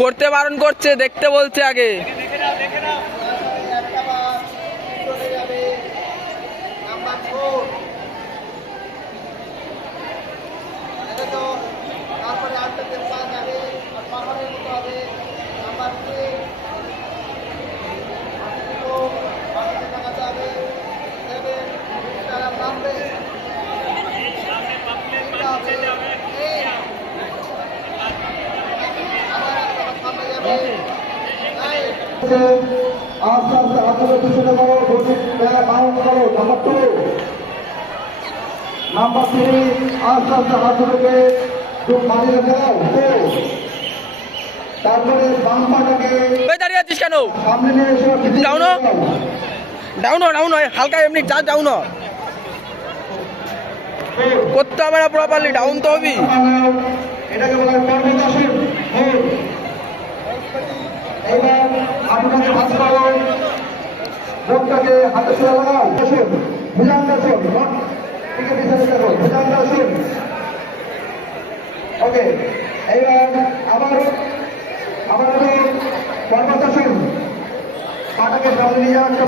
করতে বারণ করছে, দেখতে বলছে আগে। তারপরে আটটা পা যাবে আর পাহাড়ের মতো হবে নাম্বার 3 লাগাতে হবে 7 তারা নামবে আস্তে আস্তে হাতের পিছনে করো বাউন্ড করো নাম্বার 3 আস্তে আস্তে হাতগুলোকে মাঝে দাও তারপরে বাম পাটাকে দাঁড়িয়ে আছিস কেন? সামনে নিয়ে এসো ডাউন ডাউন ডাউন হালকা এমনি যা ডাউন করতে হবে না, প্রপারলি ডাউন তো হবি। এটাকে বলা হয় কর্মদাসন। এইবার হাঁটুটাকে ভাঁজ করো, মুখটাকে হাতে ছেড়ে লাগাও, ভুজাঙ্গাসন, ঠিক আছে ভুজাঙ্গাসন। ওকে, এইবার আবার কর্মদাসন, পাটাকে সামনে নিয়ে আসতে